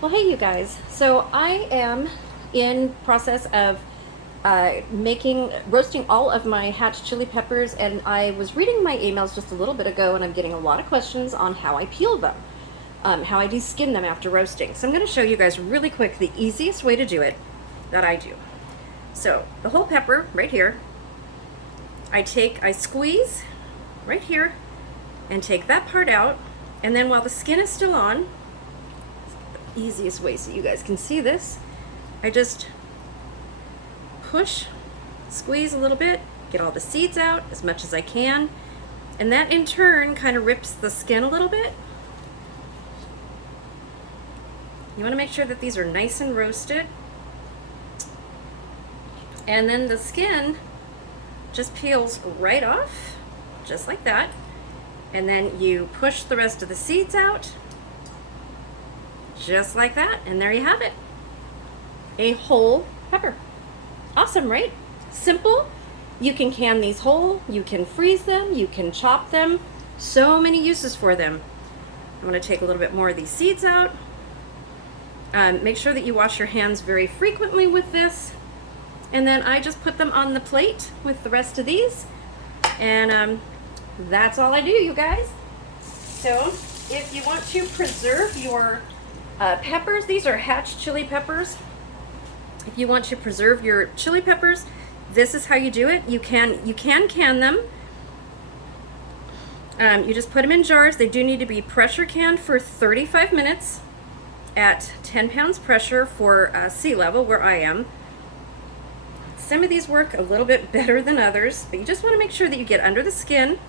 Well, hey you guys. So I am in process of roasting all of my Hatch chili peppers, and I was reading my emails just a little bit ago, and I'm getting a lot of questions on how I peel them, how I deskin them after roasting. So I'm going to show you guys really quick the easiest way to do it that I do. So the whole pepper right here, I squeeze right here and take that part out, and then while the skin is still on, easiest way so you guys can see this, I just squeeze a little bit, get all the seeds out as much as I can, and that in turn kind of rips the skin a little bit. You want to make sure that these are nice and roasted, and then the skin just peels right off just like that, and then you push the rest of the seeds out just like that, and there you have it, a whole pepper. Awesome, right? Simple. You can can these whole, you can freeze them, you can chop them. So many uses for them. I'm going to take a little bit more of these seeds out. Make sure that you wash your hands very frequently with this, and then I just put them on the plate with the rest of these, and that's all I do, you guys. So if you want to preserve your peppers, these are Hatch chili peppers. If you want to preserve your chili peppers, this is how you do it. You can can them. You just put them in jars. They do need to be pressure canned for 35 minutes at 10 pounds pressure for sea level, where I am. Some of these work a little bit better than others, but you just want to make sure that you get under the skin,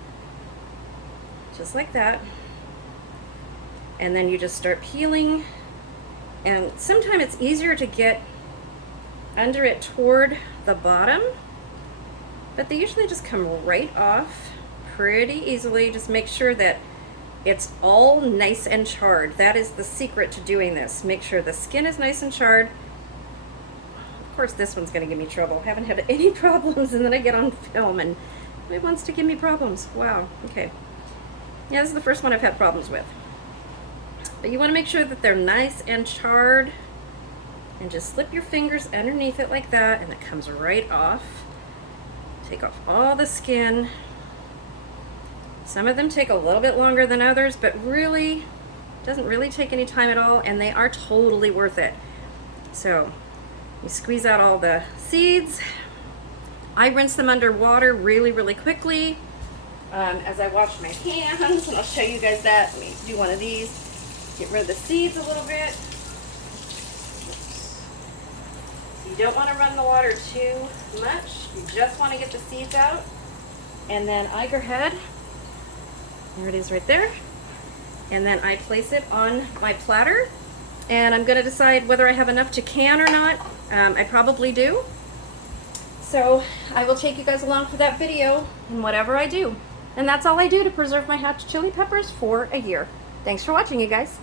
just like that. And then you just start peeling. And sometimes it's easier to get under it toward the bottom, but they usually just come right off pretty easily. Just make sure that it's all nice and charred. That is the secret to doing this. Make sure the skin is nice and charred. Of course, this one's going to give me trouble. Haven't had any problems, and then I get on film and it wants to give me problems. Wow. Okay. Yeah, this is the first one I've had problems with. But you want to make sure that they're nice and charred, and just slip your fingers underneath it like that, and it comes right off. Take off all the skin. Some of them take a little bit longer than others, but really doesn't really take any time at all, and they are totally worth it. So you squeeze out all the seeds. I rinse them under water really quickly as I wash my hands, and I'll show you guys that. Let me do one of these. Get rid of the seeds a little bit. You don't want to run the water too much. You just want to get the seeds out. And then I go ahead, there it is right there, and then I place it on my platter, and I'm going to decide whether I have enough to can or not. I probably do. So I will take you guys along for that video and whatever I do. And that's all I do to preserve my Hatch chili peppers for a year. Thanks for watching, you guys.